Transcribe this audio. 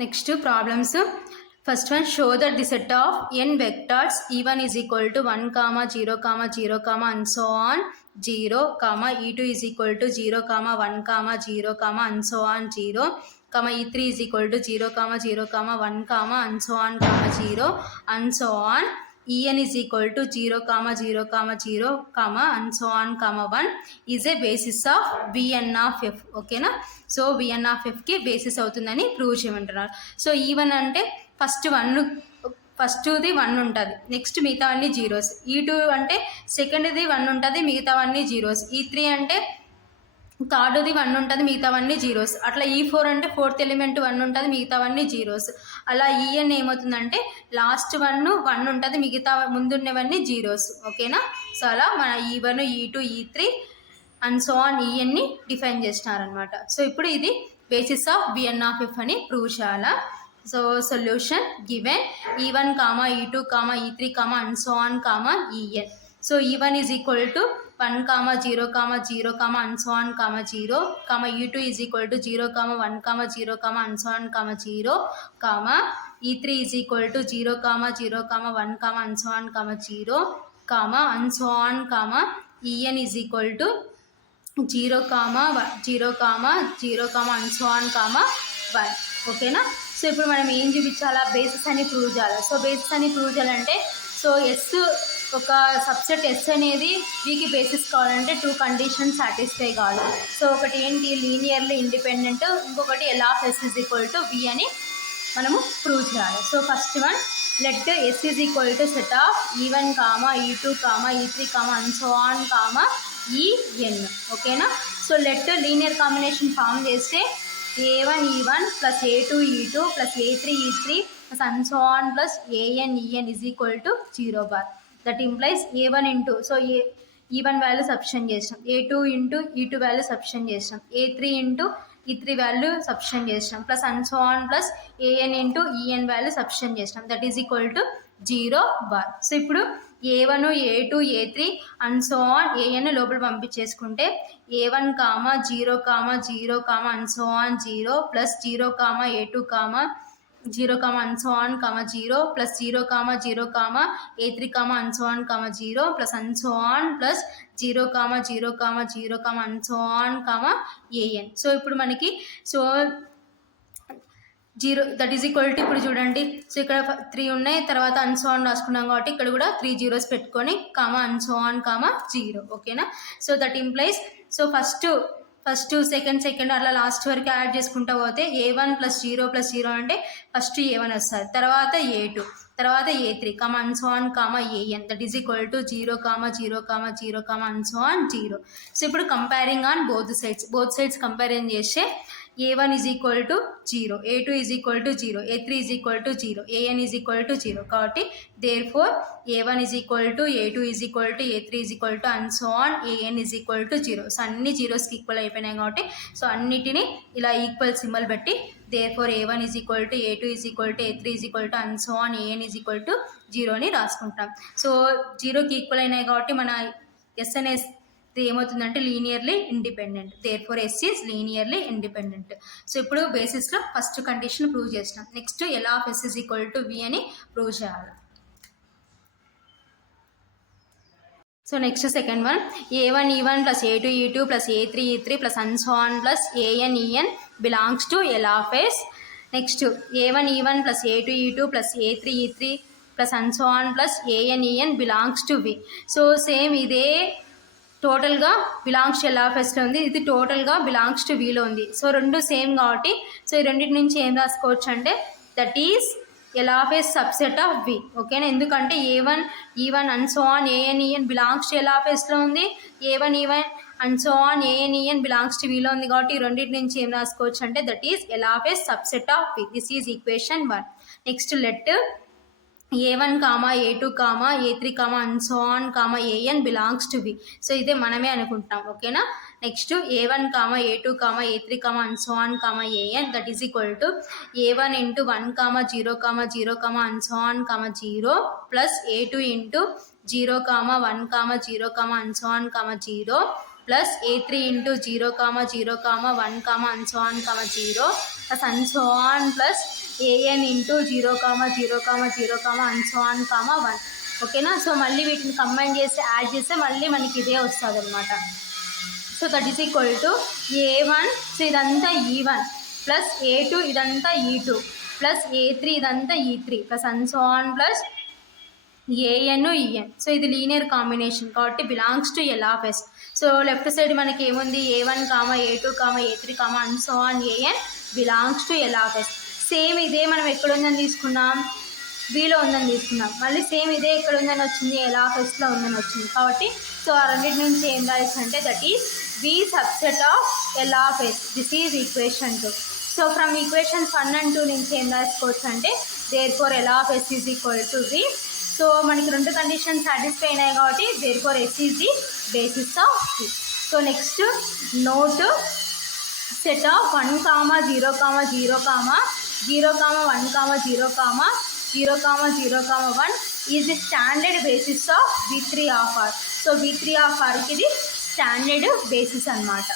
Next problems. First one, show that the set of n vectors e1 is equal to 1 comma 0 comma 0 comma and so on 0 comma e2 is equal to 0 comma 1 comma 0 comma and so on 0 comma e3 is equal to 0 comma 0 comma 1 comma and so on comma 0 and so on en is equal to 0 comma 0 comma 0 comma and so on comma 1 is a basis of vn of f. ఓకేనా. So vn of f కి basis అవుతుందని prove చేయమంటున్నారు. So even అంటే ఫస్ట్ది 1 ఉంటుంది, next మిగతావన్నీ zeros. ఈ2 అంటే సెకండ్ది 1 ఉంటుంది, మిగతావన్నీ జీరోస్. ఈ3 అంటే థర్డ్ది 1 ఉంటుంది, మిగతావన్నీ జీరోస్. అట్లా ఈ4 అంటే ఫోర్త్ ఎలిమెంట్ 1 ఉంటుంది, మిగతావన్నీ జీరోస్. అలా ఈఎన్ ఏమవుతుందంటే లాస్ట్ 1 ఉంటుంది, మిగతా ముందున్నవన్నీ జీరోస్. ఓకేనా. సో అలా మన ఈ1 ఈ2 ఈ3 అండ్ సో ఆన్ ఈఎన్ని డిఫైన్ చేసినారనమాట. సో ఇప్పుడు ఇది basis of BN of F అని ప్రూవ్ చేయాలా. So solution given e1 comma e2 comma e3 comma and so on comma en. So e1 is equal to 1 comma 0 comma 0 comma and so on comma 0 comma e2 is equal to 0 comma 1 comma 0 comma and so on comma 0 comma e3 is equal to 0 comma 0 comma 1 comma and so on comma 0 comma and so on comma en is equal to 0 comma 0 comma 0 comma and so on comma 1. ఓకేనా. So ఇప్పుడు మనం ఏం చూపించాలా, basis అని prove చేయాలి. So basis అని prove చేయాలంటే so yes ఒక సబ్సెట్ ఎస్ అనేది వీకి బేసిస్ కావాలంటే 2 కండిషన్స్ సాటిస్ఫై కావాలి. సో ఒకటి ఏంటి, లీనియర్లీ ఇండిపెండెంట్, ఇంకొకటి L of S is equal to V అని మనము ప్రూవ్ చేయాలి. So first one, let S is equal to set of e1 comma e2 comma e3 comma and so on comma en. ఓకేనా. So let linear combination form చేస్తే a1 e1 plus a2 e2 plus a3 e3 plus and so on plus an en is equal to 0 bar. That implies a1 into, so e1 value substitute చేసాం, a2 into e2 value substitute చేసాం, a3 into e3 value substitute చేసాం plus and so on plus an into en value substitute చేసాం. That is equal to 0 bar. So ఇప్పుడు a1 a2 a3 and so on an లోపల పంపించేసుకుంటే a1 comma 0 comma 0 comma and so on 0 plus 0 comma a2 comma 0 comma and so on comma 0 plus 0 comma 0 comma a3 comma and so on comma 0 plus and so on plus 0 comma 0 comma 0 comma and so on comma an. So ఇప్పుడు మనకి so 0 that is equal to, ఇప్పుడు చూడండి, so ఇక్కడ 3 ఉన్నాయి, తర్వాత అన్ so on రాసుకున్నాం కాబట్టి ఇక్కడ కూడా 3 జీరోస్ పెట్టుకొని comma and so on comma 0. ఓకేనా. So that implies, so first second అట్లా లాస్ట్ వరకు యాడ్ చేసుకుంటా పోతే a1 ప్లస్ 0 ప్లస్ 0 అంటే ఫస్ట్ a1 వస్తుంది, తర్వాత a2, తర్వాత a3 comma and so on comma an. That is equal to 0 comma 0 comma 0 comma and so on 0. So ఇప్పుడు comparing on both sides comparison చేస్తే a1 is equal to 0, a2 is equal to 0, a3 is equal to 0, an is equal to 0. కాబట్టి therefore a1 is equal to a2 is equal to a3 is equal to and so on an is equal to 0. So అన్ని జీరోస్కి equal అయిపోయినాయి కాబట్టి so అన్నిటిని ఇలా equal symbol పెట్టి therefore a1 is equal to a2 is equal to a3 is equal to and so on an is equal to 0 అని రాసుకుంటాం. So 0కి ఈక్వల్ అయినాయి కాబట్టి మన ఎస్ అనే ఏమవుతుందంటే linearly independent. Therefore S is linearly independent. So ఇప్పుడు బేసిస్లో ఫస్ట్ కండిషన్ ప్రూవ్ చేసినాం. Next L of S is equal to V అని ప్రూవ్ చేయాలి. So next second one, a1 e1 plus a2 e2 plus a3 e3 plus and so on plus an en belongs to L of S. Next a1 e1 plus a2 e2 plus a3 e3 plus and so on plus an en belongs to V. So same ఇదే టోటల్గా belongs to L of ఎస్లో ఉంది, ఇది టోటల్గా belongs to వీలో ఉంది. So రెండు same కాబట్టి సో ఈ రెండింటి నుంచి ఏం రాసుకోవచ్చు అంటే that is L of S subset of V. ఓకేనా. ఎందుకంటే a1 e1 and so on an en belongs to L of ఎస్లో ఉంది, a1 e1 and so on an en belongs to వీలో ఉంది కాబట్టి ఈ రెండింటి నుంచి ఏం రాసుకోవచ్చు అంటే that is L of S subset of V. This is equation 1. Next let a1 comma a2 comma a3 comma and so on comma an belongs to V. So ఇదే మనమే అనుకుంటాం. ఓకేనా. Next a1 comma a2 comma a3 comma and so on comma an that is equal to a1 into 1 comma 0 comma 0 comma and so on comma 0 plus a2 into 0 comma 1 comma 0 comma and so on comma 0 plus a3 into 0 comma 0 comma 1 comma and so on comma 0 plus and so on plus an into 0, 0, 0, and so on, 1. ఓకేనా. So మళ్ళీ వీటిని combine చేసి add చేస్తే మళ్ళీ మనకి ఇదే వస్తుంది అనమాట. So that is equal to a1, so ఇదంతా e1 ప్లస్ a2 ఇదంతా e2 ప్లస్ a3 ఇదంతా e3 plus and so on plus an en. So ఇది లీనియర్ కాంబినేషన్ కాబట్టి belongs to L of S. So left side మనకి ఏముంది, a1, a2, a3, and so on an belongs to L of S. Same ఇదే మనం ఎక్కడ ఉందని తీసుకున్నాం, బీలో ఉందని తీసుకున్నాం. మళ్ళీ సేమ్ ఇదే ఎక్కడ ఉందని వచ్చింది, L ఆఫ్ ఎస్లో ఉందని వచ్చింది. కాబట్టి సో ఆ రెండింటి నుంచి ఏం రాయొచ్చు అంటే that is B subset of L of S. This is equation 2. So from equations 1 and 2 నుంచి ఏం రాసుకోవచ్చు అంటే therefore L of S is equal to B. So మనకి రెండు కండిషన్స్ సాటిస్ఫై అయినాయి కాబట్టి therefore S is the basis of C. So next note set of 1, 0, 0, 0, 1, 0, 0, 1 is the standard basis of V3 of R. So V3 of Rకి ఇది standard basis అన్నమాట.